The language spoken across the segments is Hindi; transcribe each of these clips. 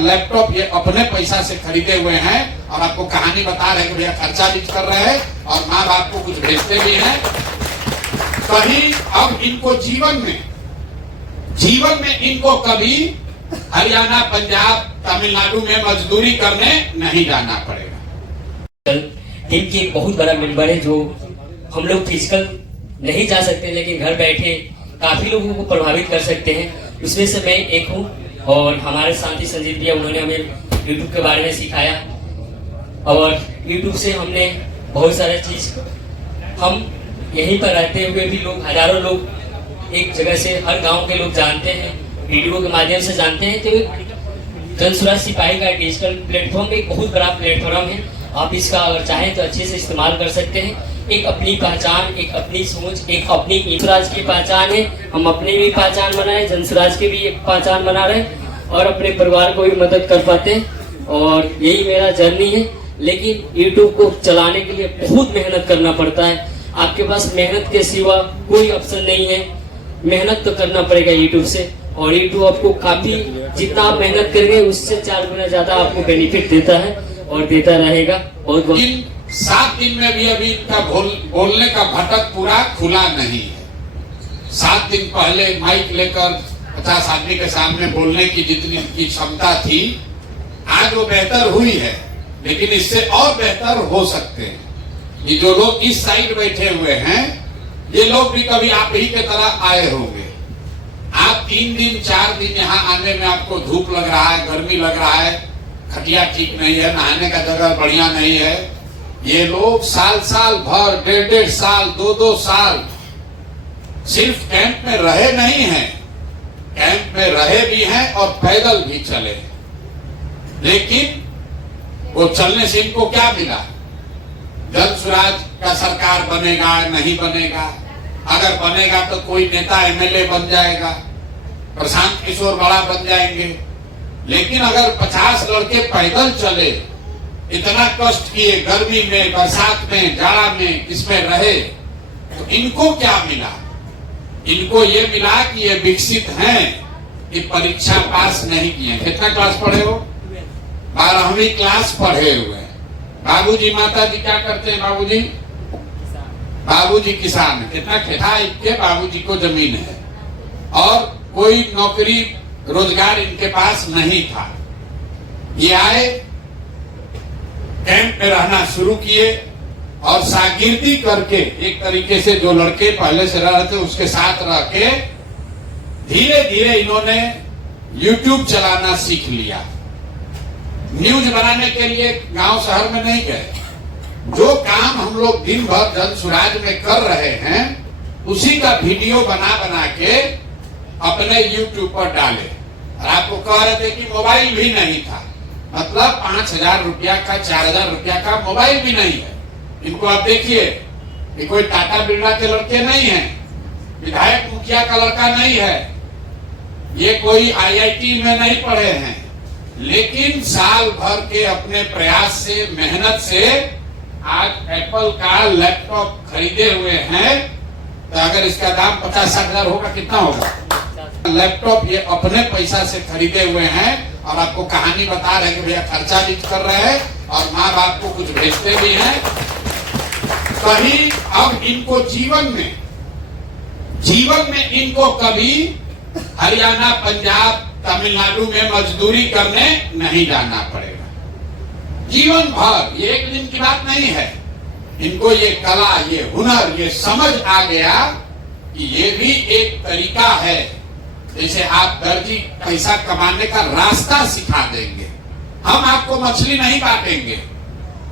लैपटॉप ये अपने पैसा से खरीदे हुए हैं और आपको कहानी बता रहे हैं कि भैया खर्चा भी कर रहे हैं और माँ बाप को कुछ भेजते भी हैं। कहीं अब इनको जीवन में इनको कभी हरियाणा, पंजाब, तमिलनाडु में मजदूरी करने नहीं जाना पड़ेगा। टीम की एक बहुत बड़ा मेंबर है जो हम लोग फिजिकल नहीं जा सकते लेकिन घर बैठे काफी लोगों को प्रभावित कर सकते हैं। उसमें से मैं एक हूँ और हमारे साथी संजीव भैया, उन्होंने हमें यूट्यूब के बारे में सिखाया और यूट्यूब से हमने बहुत सारा चीज, हम यहीं पर रहते हुए भी लोग, हजारों लोग एक जगह से, हर गांव के लोग जानते हैं, वीडियो के माध्यम से जानते हैं। तो जन स्वराज सिपाही का डिजिटल प्लेटफॉर्म एक बहुत बड़ा प्लेटफॉर्म है। आप इसका अगर चाहें तो अच्छे से इस्तेमाल कर सकते हैं। एक अपनी पहचान, एक अपनी सोच, एक अपनी जनस्वराज की पहचान है। हम अपनी भी पहचान बना रहे, जनस्वराज की भी एक पहचान बना रहे और अपने परिवार को भी मदद कर पाते हैं और यही मेरा जर्नी है। लेकिन यूट्यूब को चलाने के लिए बहुत मेहनत करना पड़ता है। आपके पास मेहनत के सिवा कोई ऑप्शन नहीं है। मेहनत तो करना पड़ेगा यूट्यूब से और यूट्यूब आपको काफी, जितना आप मेहनत करेंगे उससे 4 गुना ज्यादा आपको बेनिफिट देता है और देता रहेगा। बहुत बहुत 7 दिन में भी अभी इनका बोलने का भटक पूरा खुला नहीं है। 7 दिन पहले माइक लेकर 50 आदमी के सामने बोलने की जितनी की क्षमता थी, आज वो बेहतर हुई है, लेकिन इससे और बेहतर हो सकते हैं। ये जो लोग इस साइड बैठे हुए हैं, ये लोग भी कभी आप ही के तरह आए होंगे। आप 3 दिन 4 दिन यहाँ आने में आपको धूप लग रहा है, गर्मी लग रहा है, खटिया ठीक नहीं है, नहाने का जगह बढ़िया नहीं है। ये लोग साल भर, 1.5 साल, 2 साल सिर्फ कैंप में रहे नहीं हैं, कैंप में रहे भी हैं और पैदल भी चले। लेकिन वो चलने से इनको क्या मिला? जनस्वराज का सरकार बनेगा, नहीं बनेगा? अगर बनेगा तो कोई नेता एमएलए बन जाएगा, प्रशांत किशोर बड़ा बन जाएंगे। लेकिन अगर 50 लड़के पैदल चले, इतना कष्ट किए, गर्मी में, बरसात में, जाड़ा में, इसमें रहे, तो इनको क्या मिला? इनको ये मिला कि ये विकसित हैं, कि परीक्षा पास नहीं किए। कितना क्लास पढ़े हो? 12वीं क्लास पढ़े हुए। बाबूजी, माताजी क्या करते हैं? बाबूजी किसान है। कितना खेता है इनके? बाबूजी को जमीन है और कोई नौकरी रोजगार इनके पास नहीं था। ये आए, कैंप में रहना शुरू किए और शागिर्दी करके, एक तरीके से जो लड़के पहले से रह रहे थे उसके साथ रह के धीरे धीरे इन्होंने यूट्यूब चलाना सीख लिया। न्यूज बनाने के लिए गांव शहर में नहीं गए। जो काम हम लोग दिन भर जनस्वराज में कर रहे हैं, उसी का वीडियो बना के अपने यूट्यूब पर डाले। और आपको कह रहे थे कि मोबाइल भी नहीं था, मतलब 5,000 रुपया का, 4,000 रुपया का मोबाइल भी नहीं है। इनको आप देखिए, ये कोई टाटा बिरला के लड़के नहीं है, विधायक मुखिया का लड़का नहीं है, ये कोई IIT में नहीं पढ़े हैं, लेकिन साल भर के अपने प्रयास से, मेहनत से आज एप्पल का लैपटॉप खरीदे हुए हैं। तो अगर इसका दाम 50-60 हजार होगा, कितना होगा? लैपटॉप ये अपने पैसा से खरीदे हुए हैं और आपको कहानी बता रहे हैं कि भैया खर्चा भी कर रहे हैं और माँ बाप को कुछ भेजते भी हैं। कहीं अब इनको जीवन में इनको कभी हरियाणा, पंजाब, तमिलनाडु में मजदूरी करने नहीं जाना पड़ेगा। जीवन भर, ये एक दिन की बात नहीं है। इनको ये कला, ये हुनर, ये समझ आ गया कि ये भी एक तरीका है। जैसे आप दर्जी पैसा कमाने का रास्ता सिखा देंगे, हम आपको मछली नहीं बांटेंगे,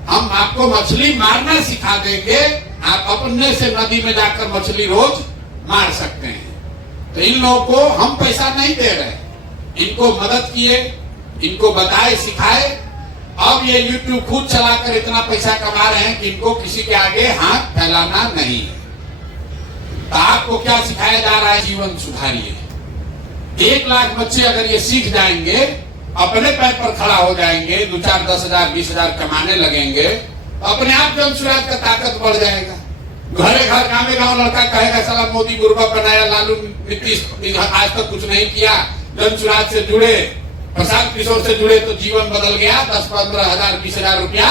हम आपको मछली मारना सिखा देंगे। आप अपने से नदी में जाकर मछली रोज मार सकते हैं। तो इन लोगों को हम पैसा नहीं दे रहे, इनको मदद किए, इनको बताए, सिखाए। अब ये यूट्यूब खुद चलाकर इतना पैसा कमा रहे हैं कि इनको किसी के आगे हाथ फैलाना नहीं है। तो आपको क्या सिखाया जा रहा है? जीवन सुधारिए। 1 लाख बच्चे अगर ये सीख जाएंगे, अपने पैर पर खड़ा हो जाएंगे, 2-4, 10,000, 20,000 कमाने लगेंगे, तो अपने आप जनस्वराज का ताकत बढ़ जाएगा। घरे घर गाँव गाँव लड़का कहेगा साला मोदी गुरबा बनाया, लालू नीतीश आज तक कुछ नहीं किया, जनस्वराज से जुड़े, प्रशांत किशोर से जुड़े तो जीवन बदल गया, 10-15 हजार 20,000 रुपया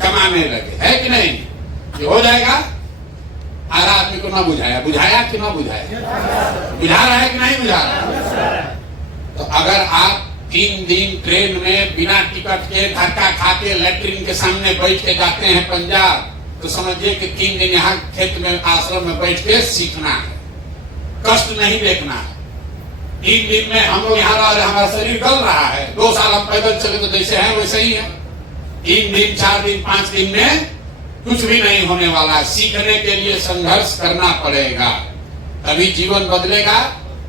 कमाने लगे, है कि नहीं? ये हो जाएगा। हर आदमी को ना बुझाया, बुझाया कि ना बुझाया? बुझा रहा है कि नहीं बुझा रहा? तो अगर आप 3 दिन ट्रेन में बिना टिकट के धक्का खा के लैट्रिन के सामने बैठ के जाते हैं पंजाब, तो समझिए कि 3 दिन यहाँ खेत में आश्रम में बैठ के सीखना है, कष्ट नहीं देखना है। 3 दिन में हम लोग यहाँ रह रहे, हमारा शरीर गल रहा है। 2 साल हम पैदल चले तो जैसे हैं वैसे ही है। 3 दिन 4 दिन 5 दिन में कुछ भी नहीं होने वाला। सीखने के लिए संघर्ष करना पड़ेगा, तभी जीवन बदलेगा।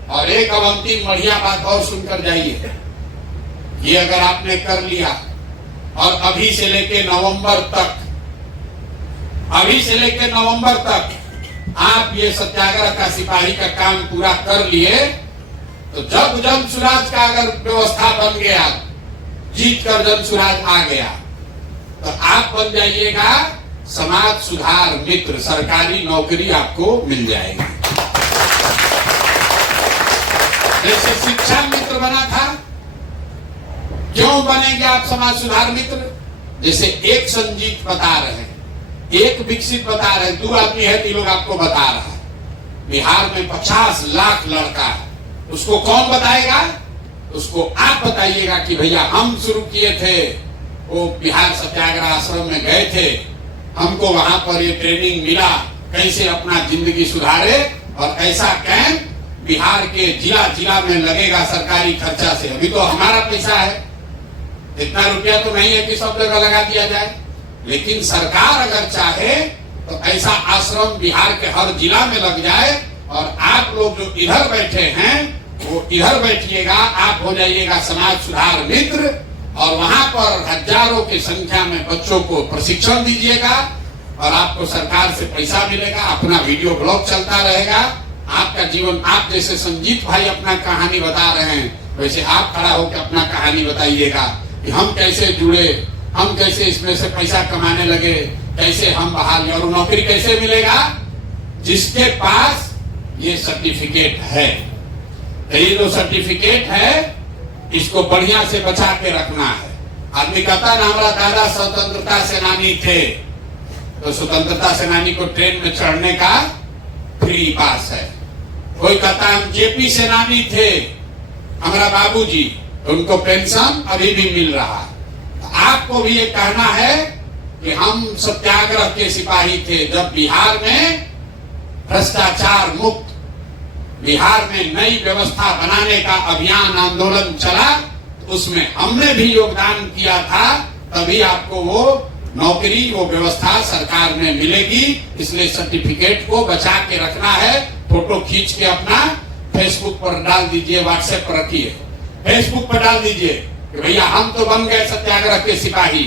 और एक अब अंतिम बढ़िया बात और सुनकर जाइए, ये अगर आपने कर लिया और अभी से लेके नवंबर तक आप ये सत्याग्रह का सिपाही का काम पूरा कर लिए, तो जब जन सुराज का अगर व्यवस्था बन गया, जीत कर जन सुराज आ गया, तो आप बन जाइएगा समाज सुधार मित्र, सरकारी नौकरी आपको मिल जाएगी। जैसे शिक्षा मित्र बना था, क्यों बनेंगे आप समाज सुधार मित्र? जैसे एक संजीत बता रहे हैं, एक विकसित बता रहे हैं, 2 आदमी है, 3 लोग आपको बता रहा है। बिहार में 50 लाख लड़का है, उसको कौन बताएगा? उसको आप बताइएगा कि भैया हम शुरू किए थे, वो बिहार सत्याग्रह आश्रम में गए थे, हमको वहां पर ये ट्रेनिंग मिला कैसे अपना जिंदगी सुधारे, और ऐसा कैंप बिहार के जिला जिला में लगेगा सरकारी खर्चा से। अभी तो हमारा पैसा है, इतना रुपया तो नहीं है कि सब जगह लगा दिया जाए, लेकिन सरकार अगर चाहे तो ऐसा आश्रम बिहार के हर जिला में लग जाए, और आप लोग जो इधर बैठे हैं वो इधर बैठिएगा, आप हो जाइएगा समाज सुधार मित्र, और वहां पर हजारों की संख्या में बच्चों को प्रशिक्षण दीजिएगा, और आपको सरकार से पैसा मिलेगा, अपना वीडियो ब्लॉग चलता रहेगा, आपका जीवन। आप जैसे संजीत भाई अपना कहानी बता रहे हैं, वैसे आप खड़ा होकर अपना कहानी बताइएगा कि हम कैसे जुड़े, हम कैसे इसमें से पैसा कमाने लगे, कैसे हम बहाल, और नौकरी कैसे मिलेगा? जिसके पास ये सर्टिफिकेट है। ये जो सर्टिफिकेट है इसको बढ़िया से बचा के रखना है। आदमी कहता ना हमारा दादा स्वतंत्रता सेनानी थे, तो स्वतंत्रता सेनानी को ट्रेन में चढ़ने का फ्री पास है। कोई कहता हम जेपी सेनानी थे, हमारा बाबूजी, तो उनको पेंशन अभी भी मिल रहा है। आपको भी ये कहना है कि हम सत्याग्रह के सिपाही थे, जब बिहार में भ्रष्टाचार मुक्त, बिहार में नई व्यवस्था बनाने का अभियान आंदोलन चला, तो उसमें हमने भी योगदान किया था, तभी आपको वो नौकरी, वो व्यवस्था सरकार में मिलेगी। इसलिए सर्टिफिकेट को बचा के रखना है। फोटो खींच के अपना फेसबुक पर डाल दीजिए, व्हाट्सएप पर रखिए, फेसबुक पर डाल दीजिए कि भैया हम तो बन गए सत्याग्रह के सिपाही।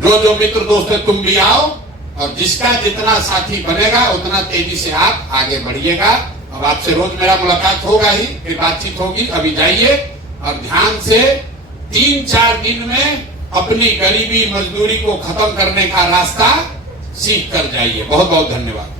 जो मित्र दोस्त है तुम भी आओ, और जिसका जितना साथी बनेगा उतना तेजी से आप आगे बढ़िएगा। अब आपसे रोज मेरा मुलाकात होगा ही, फिर बातचीत होगी। अभी जाइए और ध्यान से 3-4 दिन में अपनी गरीबी मजदूरी को खत्म करने का रास्ता सीख कर जाइए। बहुत बहुत धन्यवाद।